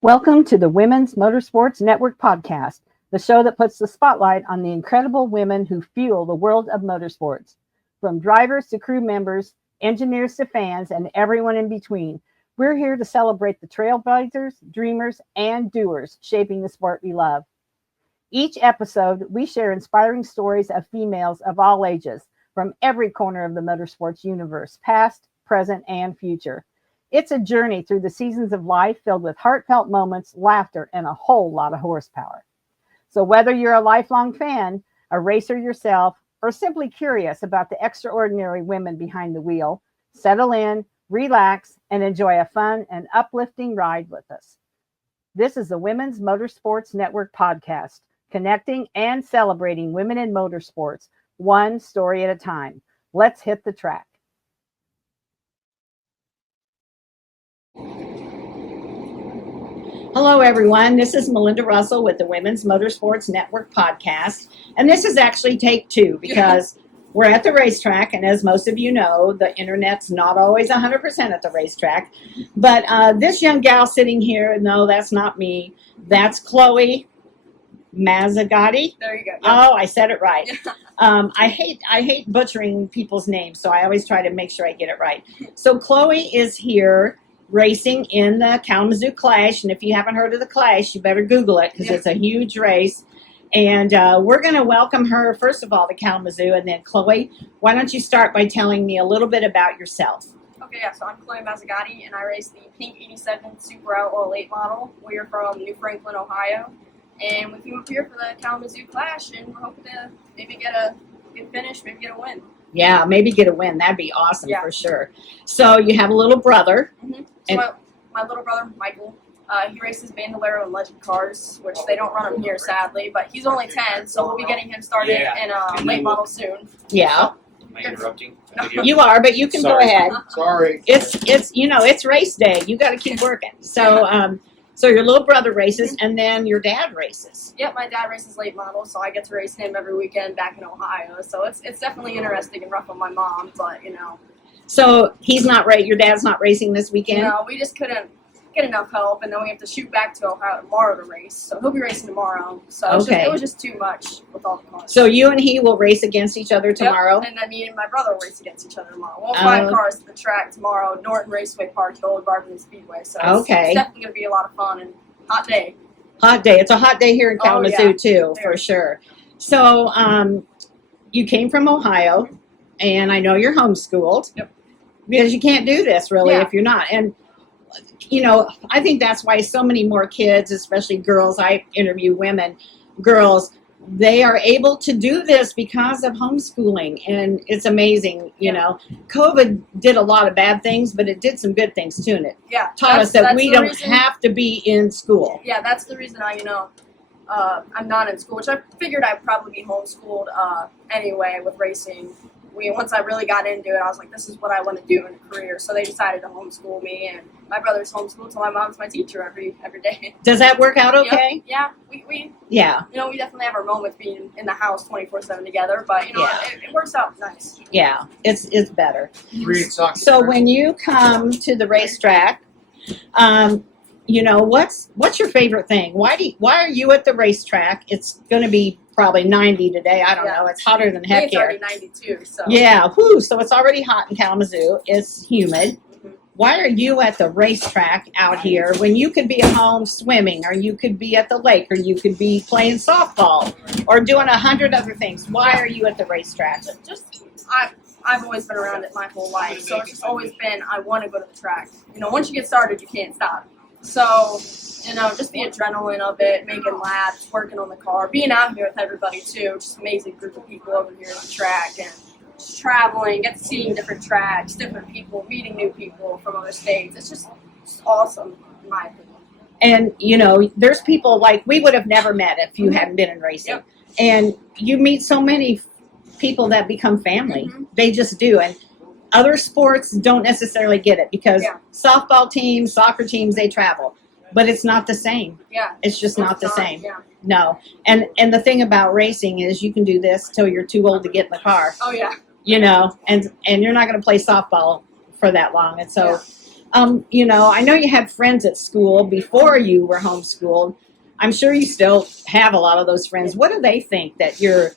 Welcome to the Women's Motorsports Network podcast, the show that puts the spotlight on the incredible women who fuel the world of motorsports. From drivers to crew members, engineers to fans, and everyone in between, we're here to celebrate the trailblazers, dreamers, and doers shaping the sport we love. Each episode, we share inspiring stories of females of all ages from every corner of the motorsports universe, past, present, and future. It's a journey through the seasons of life filled with heartfelt moments, laughter, and a whole lot of horsepower. So whether you're a lifelong fan, a racer yourself, or simply curious about the extraordinary women behind the wheel, settle in, relax, and enjoy a fun and uplifting ride with us. This is the Women's Motorsports Network podcast, connecting and celebrating women in motorsports, one story at a time. Let's hit the track. Hello, everyone. This is Melinda Russell with the Women's Motorsports Network podcast. And this is actually take two because we're at the racetrack. And as most of you know, the internet's not always 100% at the racetrack. But this young gal sitting here, no, that's not me. That's Chloe Mazzagotti. There you go. Yep. Oh, I said it right. I hate butchering people's names, so I always try to make sure I get it right. So Chloe is here racing in the Kalamazoo Clash, and if you haven't heard of the Clash, you better Google it because it's a huge race. And we're going to welcome her, first of all, to Kalamazoo, and then Chloe, why don't you start by telling me a little bit about yourself? Okay, yeah, so I'm Chloe Mazzagotti, and I race the pink 87 Super Outlaw late model. We are from New Franklin, Ohio, and we came up here for the Kalamazoo Clash, and we're hoping to maybe get a good finish, maybe get a win. Yeah, maybe get a win. That'd be awesome for sure. So you have a little brother. Mm-hmm. So my little brother, Michael, he races Bandolero and Legend cars, which they don't run them here, sadly. But he's only 10, so we'll be getting him started in a late model soon. Yeah. Am I interrupting? You are, but you can go ahead. Sorry. It's race day. You got to keep working. So so your little brother races, and then your dad races. Yep, my dad races late model, so I get to race him every weekend back in Ohio. So it's definitely interesting and rough on my mom, but So he's not your dad's not racing this weekend? No, we just couldn't get enough help, and then we have to shoot back to Ohio tomorrow to race. So he'll be racing tomorrow. So it was just too much with all the cars. So you and he will race against each other tomorrow? Yep, and then me and my brother will race against each other tomorrow. We'll find cars to the track tomorrow, Norton Raceway Park, the old Barberton Speedway. So it's definitely going to be a lot of fun and hot day. Hot day. It's a hot day here in Kalamazoo too, for sure. So you came from Ohio, and I know you're homeschooled. Yep. Because you can't do this really if you're not. And I think that's why so many more kids, especially girls, I interview girls, they are able to do this because of homeschooling, and it's amazing. COVID did a lot of bad things, but it did some good things too, and it taught us that we don't have to be in school. Yeah, that's the reason I'm not in school, which I figured I'd probably be homeschooled anyway with racing. Once I really got into it, I was like, this is what I want to do in a career. So they decided to homeschool me, and my brother's homeschooled, so my mom's my teacher every day. Does that work out okay? Yeah, we definitely have our moments being in the house 24/7 together, but it works out nice. Yeah, it's better. So when you come to the racetrack, what's your favorite thing? Why are you at the racetrack? It's going to be probably 90 today. I don't know. It's hotter than heck here. It's already 92. So. Yeah. So it's already hot in Kalamazoo. It's humid. Mm-hmm. Why are you at the racetrack out here when you could be at home swimming, or you could be at the lake, or you could be playing softball, or doing 100 other things? Why are you at the racetrack? I've always been around it my whole life, so it's just always been I want to go to the track. Once you get started, you can't stop. So, just the adrenaline of it, making laps, working on the car, being out here with everybody too, just amazing group of people over here at the track, and just traveling, get to see different tracks, different people, meeting new people from other states. It's just awesome, in my opinion. And, there's people like we would have never met if you hadn't been in racing. Yep. And you meet so many people that become family. Mm-hmm. They just do. And other sports don't necessarily get it because softball teams, soccer teams, they travel. But it's not the same. Yeah. It's just not the same. Yeah. No. And the thing about racing is you can do this till you're too old to get in the car. Oh, yeah. And you're not going to play softball for that long. And so You know, I know you had friends at school before you were homeschooled. I'm sure you still have a lot of those friends. What do they think that you're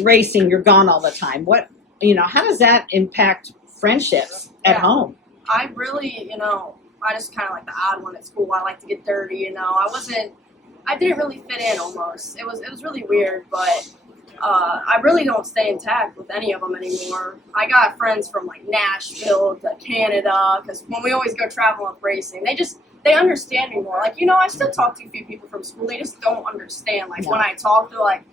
racing, you're gone all the time? What, you know, how does that impact friendships at home? I really, you know, I just kind of like the odd one at school. I like to get dirty, you know. I didn't really fit in almost. It was really weird, but I really don't stay intact with any of them anymore. I got friends from like Nashville to Canada, because when we always go traveling with racing, they understand me more. Like, you know, I still talk to a few people from school. They just don't understand. Like, when I talk, they're like,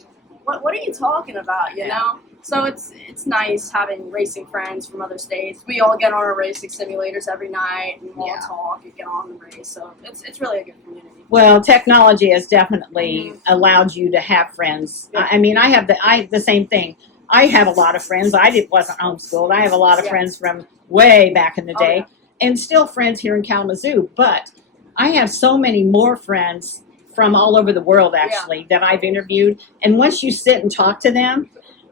what are you talking about, you know? So it's nice having racing friends from other states. We all get on our racing simulators every night, and we'll all talk and get on the race. So it's really a good community. Well, technology has definitely allowed you to have friends. Yeah. I mean, I have the same thing. I have a lot of friends. Wasn't homeschooled. I have a lot of friends from way back in the day, and still friends here in Kalamazoo. But I have so many more friends from all over the world, actually, that I've interviewed. And once you sit and talk to them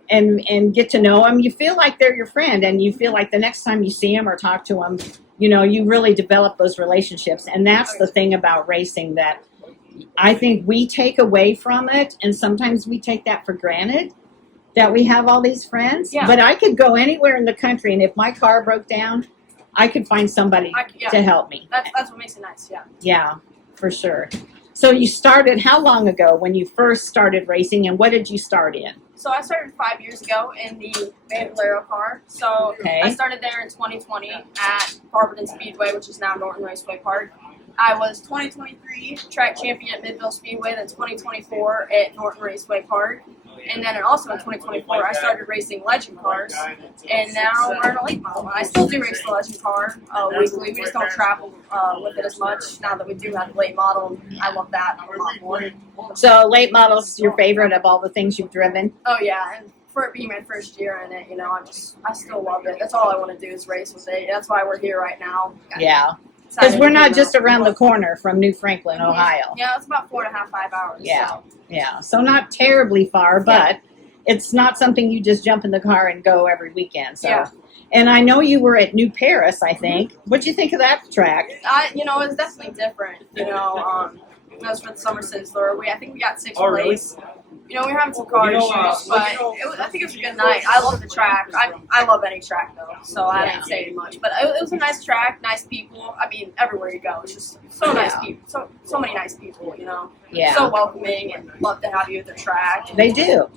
and get to know them, you feel like they're your friend, and you feel like the next time you see them or talk to them, you know, you really develop those relationships. And that's the thing about racing that I think we take away from it, and sometimes we take that for granted, that we have all these friends. Yeah. But I could go anywhere in the country, and if my car broke down, I could find somebody to help me. That's what makes it nice, Yeah, for sure. So you started how long ago when you first started racing, and what did you start in? So I started 5 years ago in the Bandolero car. So I started there in 2020 at Barberton Speedway, which is now Norton Raceway Park. I was 2023 track champion at Midville Speedway, then 2024 at Norton Raceway Park. And then also in 2024, I started racing legend cars, and now we're in a late model. I still do race the legend car weekly. We just don't travel with it as much now that we do have the late model. I love that a lot more. So late model's your favorite of all the things you've driven? Oh yeah, and for it being my first year in it, you know, I still love it. That's all I want to do is race with it. That's why we're here right now. Yeah. Because we're not just around the corner from New Franklin, Ohio. Yeah, it's about 4.5, 5 hours. Yeah, yeah. So not terribly far, but it's not something you just jump in the car and go every weekend. So. Yeah. And I know you were at New Paris, I think. What'd you think of that track? You know, it's definitely different. You know, it was for the Summer Sizzler. I think we got 6th place. You know, we were having some car issues, but I think it was a good night. I love the track. I love any track, though, so I didn't say much. But it was a nice track, nice people. I mean, everywhere you go, it's just so nice people. So many nice people, you know. Yeah. So welcoming, and love to have you at the track. They do.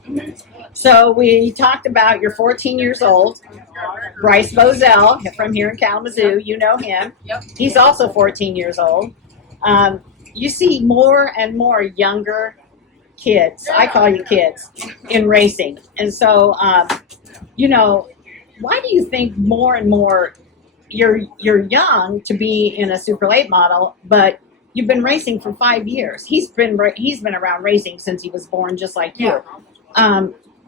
So we talked about you're 14 years old. Bryce Bozell from here in Kalamazoo, you know him. Yep. He's also 14 years old. You see more and more younger kids, I call you kids, in racing. And so, you know, why do you think more and more you're young to be in a super late model, but you've been racing for 5 years? He's been around racing since he was born, just like you.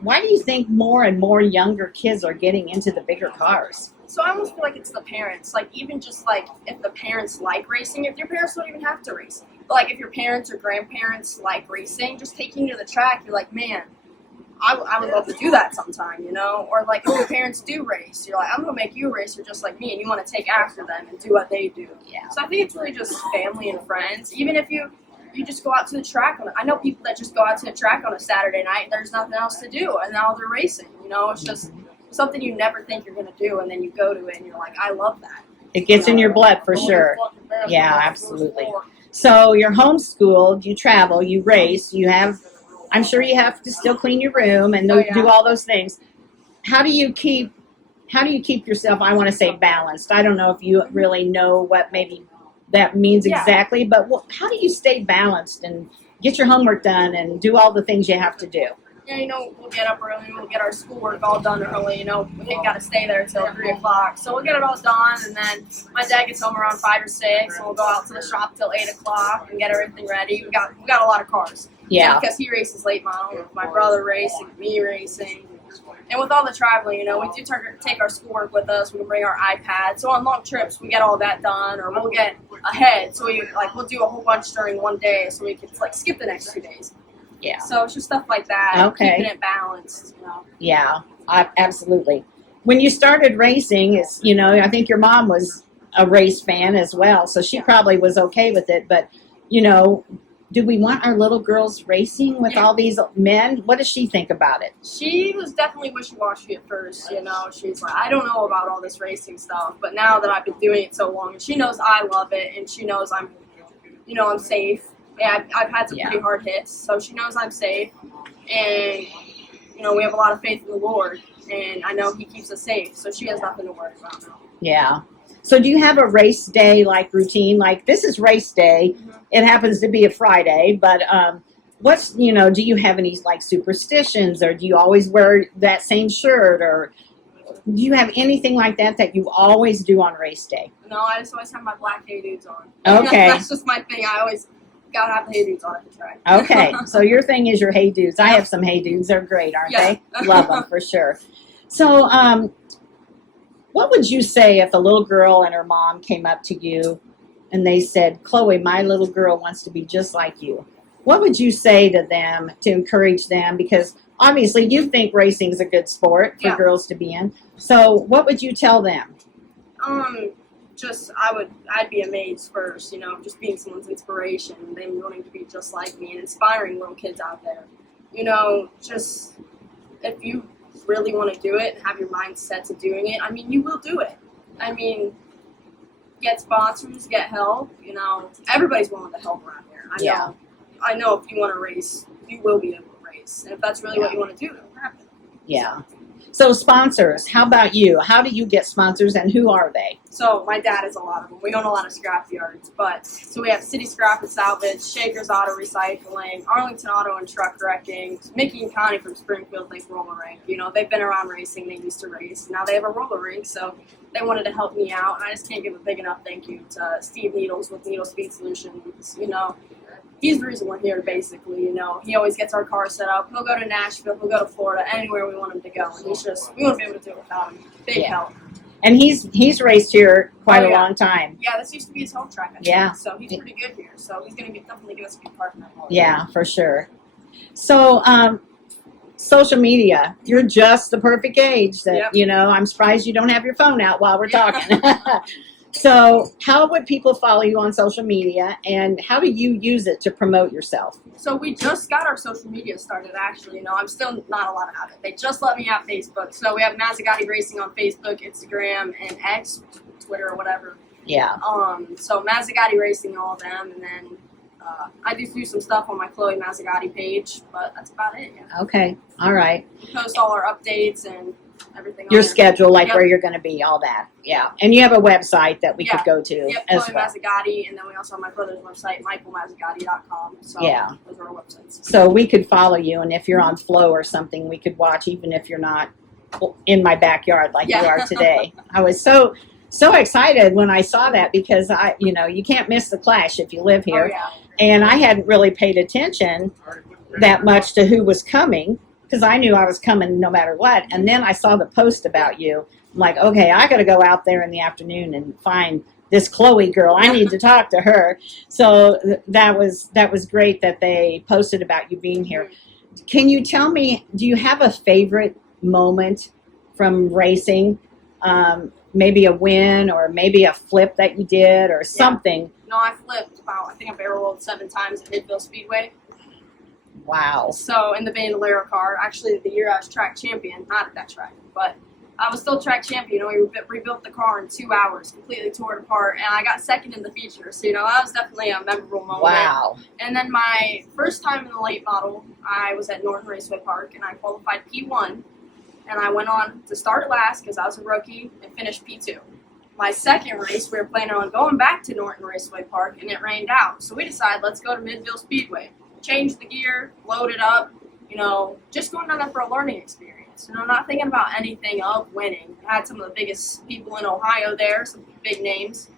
Why do you think more and more younger kids are getting into the bigger cars? So I almost feel like it's the parents. Like, even just like if the parents like racing, if your parents don't even have to race. But like if your parents or grandparents like racing, just taking you to the track, you're like, man, I would love to do that sometime, you know? Or like if your parents do race, you're like, I'm going to make you a racer just like me, and you want to take after them and do what they do. Yeah. So I think it's really just family and friends. Even if you just go out to the track. I know people that just go out to the track on a Saturday night and there's nothing else to do, and now they're racing, you know? It's just something you never think you're going to do, and then you go to it and you're like, I love that. It gets in your blood for sure. Yeah, absolutely. So you're homeschooled, you travel, you race, I'm sure you have to still clean your room and do all those things. How do you keep yourself, I want to say, balanced? I don't know if you really know what maybe that means exactly, but how do you stay balanced and get your homework done and do all the things you have to do? Yeah, you know, we'll get up early, we'll get our schoolwork all done early, you know, we ain't got to stay there until 3 o'clock. So we'll get it all done, and then my dad gets home around 5 or 6, and we'll go out to the shop till 8 o'clock and get everything ready. We got a lot of cars. Yeah. Because he races late model, with my brother racing, me racing. And with all the traveling, you know, we do take our schoolwork with us. We can bring our iPad. So on long trips, we get all that done, or we'll get ahead. So we'll do a whole bunch during one day, so we can skip the next 2 days. Yeah. So it's just stuff like that. Keeping it balanced, you know. Yeah, absolutely. When you started racing, I think your mom was a race fan as well, so she probably was okay with it. But, you know, do we want our little girls racing with all these men? What does she think about it? She was definitely wishy-washy at first, you know. She's like, I don't know about all this racing stuff, but now that I've been doing it so long, and she knows I love it, and she knows I'm safe. Yeah, I've had some pretty hard hits, so she knows I'm safe, and, you know, we have a lot of faith in the Lord, and I know He keeps us safe, so she has nothing to worry about now. Yeah. So do you have a race day like routine? Like, this is race day. Mm-hmm. It happens to be a Friday, but what's, you know, do you have any like superstitions, or do you always wear that same shirt, or do you have anything like that you always do on race day? No, I just always have my black Hey Dudes on. Okay. That's just my thing. I always gotta have the Hey Dudes on at the track. Okay. So your thing is your Hey Dudes. I have some Hey Dudes. They're great, aren't they? Love them for sure. So, what would you say if a little girl and her mom came up to you and they said, Chloe, my little girl wants to be just like you? What would you say to them to encourage them? Because obviously you think racing is a good sport for girls to be in. So what would you tell them? I'd be amazed first, you know, just being someone's inspiration, them wanting to be just like me, and inspiring little kids out there. You know, just if you really want to do it and have your mind set to doing it, I mean, you will do it. I mean, get sponsors, get help, you know, everybody's willing to help around here. I know if you want to race, you will be able to race. And if that's really what you want to do, it'll happen. Yeah. So sponsors, how about you? How do you get sponsors, and who are they? So my dad has a lot of them. We own a lot of scrap yards, so we have City Scrap and Salvage, Shaker's Auto Recycling, Arlington Auto and Truck Wrecking, Mickey and Connie from Springfield Lake Roller Rink. You know, they've been around racing. They used to race. Now they have a roller rink, so they wanted to help me out. And I just can't give a big enough thank you to Steve Needles with Needle Speed Solutions. You know, he's the reason we're here, basically. You know, he always gets our car set up. He'll go to Nashville. He'll go to Florida, anywhere we want him to go. And we wouldn't be able to do it without him. Big help. And he's raced here quite a long time. Yeah, this used to be his home track, I think. Yeah. So he's pretty good here. So he's going to definitely give us a good partner. Yeah, for sure. So, social media, you're just the perfect age that, you know, I'm surprised you don't have your phone out while we're talking. So how would people follow you on social media, and how do you use it to promote yourself? So we just got our social media started, actually. You know, I'm still not a lot at it. They just let me have Facebook. So we have Mazzagotti Racing on Facebook, Instagram, and X, Twitter, or whatever. Yeah. So Mazzagotti Racing, all of them, and then I do some stuff on my Chloe Mazzagotti page, but that's about it. Yeah. Okay. All right. We post all our updates and everything. Your schedule, like where you're going to be, all that. Yeah. And you have a website that we could go to. Yep, as Chloe well. Mazzagotti, and then we also have my brother's website, michaelmazzagotti.com. So those are our websites. So we could follow you, and if you're on Flow or something, we could watch, even if you're not in my backyard like you are today. I was so excited when I saw that, because you can't miss the Clash if you live here. And I hadn't really paid attention that much to who was coming, because I knew I was coming no matter what. And then I saw the post about you. I'm like, okay, I got to go out there in the afternoon and find this Chloe girl. I need to talk to her. So that was great that they posted about you being here. Can you tell me, do you have a favorite moment from racing? Maybe a win, or maybe a flip that you did, or something. No, I flipped I think I barrel rolled 7 times at Midville Speedway. Wow. So in the Bandolero car, actually the year I was track champion, not at that track, but I was still track champion. We rebuilt the car in 2 hours, completely tore it apart, and I got second in the feature. So, that was definitely a memorable moment. Wow. And then my first time in the late model, I was at Norton Raceway Park, and I qualified P1. And I went on to start last because I was a rookie and finished P2. My second race, we were planning on going back to Norton Raceway Park, and it rained out. So we decided, let's go to Midville Speedway. Change the gear, load it up, just going down there for a learning experience. Not thinking about anything of winning. I had some of the biggest people in Ohio there, some big names.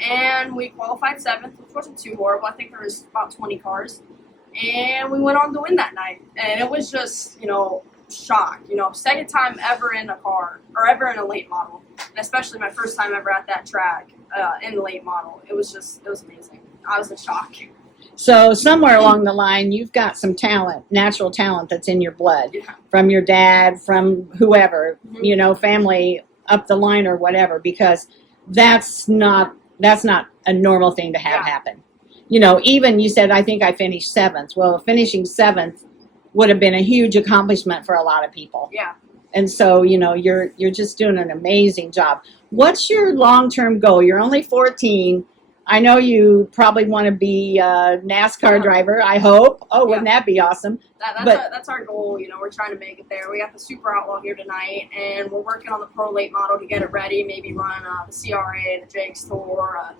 And we qualified 7th, which wasn't too horrible. I think there was about 20 cars. And we went on to win that night. And it was just, shock. Second time ever in a car, or ever in a late model, and especially my first time ever at that track in the late model. It was amazing. I was in shock. So somewhere along the line, you've got some talent, natural talent that's in your blood, from your dad, from whoever, family up the line or whatever, because that's not a normal thing to have happen. Even you said, I think I finished 7th. Well, finishing 7th would have been a huge accomplishment for a lot of people. Yeah. And so, you're just doing an amazing job. What's your long-term goal? You're only 14. I know you probably want to be a NASCAR driver, I hope. Oh, wouldn't that be awesome? That's our goal. We're trying to make it there. We got the Super Outlaw here tonight, and we're working on the Pro Late model to get it ready. Maybe run the CRA, the Jake's Tour,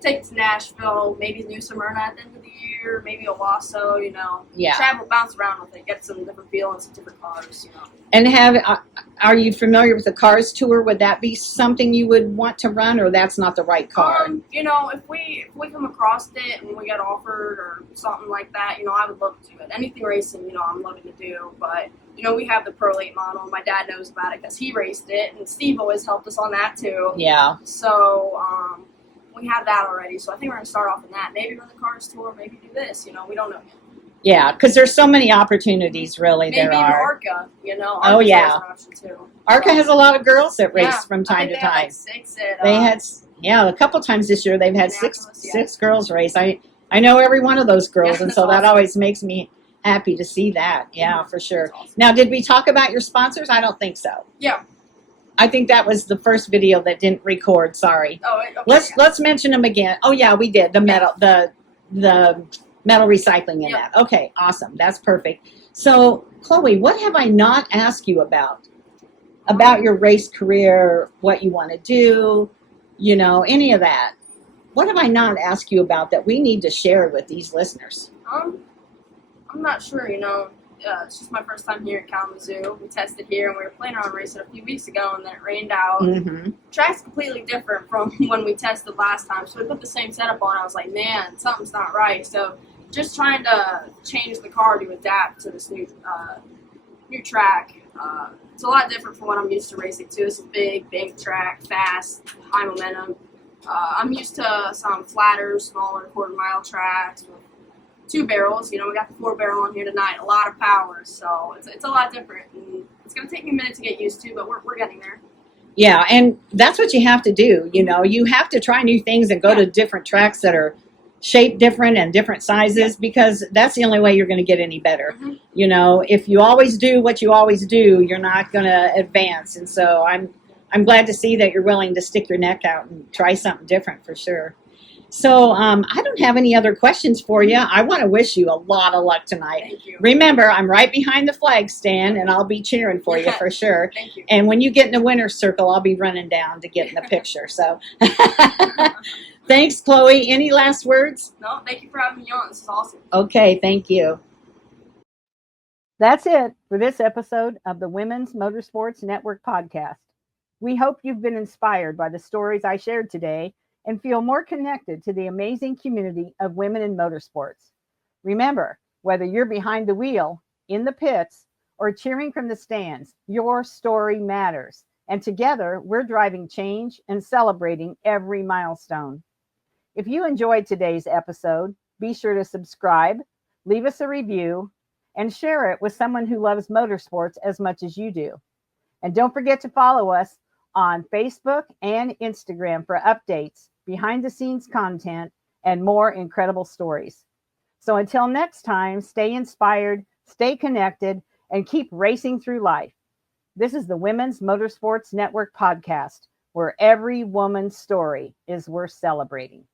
take it to Nashville, maybe New Smyrna at the end of the year, maybe Owasso, travel, bounce around with it, get some different feelings, some different cars, And are you familiar with the Cars Tour? Would that be something you would want to run, or that's not the right car? If we come across it and we get offered or something like that, I would love to do it. Anything racing, I'm loving to do, but we have the Pro Late model. My dad knows about it because he raced it, and Steve always helped us on that too. Yeah. So, we have that already, so I think we're going to start off in that. Maybe run the Cars Tour, maybe do this, we don't know yet. Yeah, because there's so many opportunities, really, maybe there are. Maybe ARCA, Oh, yeah. An option too. ARCA has a lot of girls that race from time to time. Like 6 at, they had, a couple times this year they've had six girls race. I know every one of those girls, and so that always makes me happy to see that. Yeah, for sure. Awesome. Now, did we talk about your sponsors? I don't think so. Yeah. I think that was the first video that didn't record. Sorry. Oh, okay, let's mention them again. Oh yeah, we did the metal the metal recycling in that. Okay, awesome. That's perfect. So Chloe, what have I not asked you about your race career? What you want to do? Any of that. What have I not asked you about that we need to share with these listeners? I'm not sure. It's just my first time here at Kalamazoo. We tested here, and we were planning on racing a few weeks ago, and then it rained out. Mm-hmm. Track's completely different from when we tested last time, so we put the same setup on. I was like, man, something's not right. So just trying to change the car to adapt to this new track. It's a lot different from what I'm used to racing too. It's a big track, fast, high momentum. I'm used to some flatter, smaller quarter-mile tracks with 2 barrels. We got the 4-barrel on here tonight. A lot of power, so it's a lot different. And it's going to take me a minute to get used to, but we're getting there. Yeah, and that's what you have to do. You have to try new things and go to different tracks that are shaped different and different sizes, because that's the only way you're going to get any better. Mm-hmm. If you always do what you always do, you're not going to advance. And so I'm glad to see that you're willing to stick your neck out and try something different for sure. So I don't have any other questions for you. I want to wish you a lot of luck tonight. Thank you. Remember, I'm right behind the flag stand, and I'll be cheering for you for sure. Thank you. And when you get in the winner's circle, I'll be running down to get in the picture. So thanks, Chloe. Any last words? No, thank you for having me on. This is awesome. Okay, thank you. That's it for this episode of the Women's Motorsports Network podcast. We hope you've been inspired by the stories I shared today and feel more connected to the amazing community of women in motorsports. Remember, whether you're behind the wheel, in the pits, or cheering from the stands, your story matters. And together, we're driving change and celebrating every milestone. If you enjoyed today's episode, be sure to subscribe, leave us a review, and share it with someone who loves motorsports as much as you do. And don't forget to follow us on Facebook and Instagram for updates, behind-the-scenes content, and more incredible stories. So until next time, stay inspired, stay connected, and keep racing through life. This is the Women's Motorsports Network podcast, where every woman's story is worth celebrating.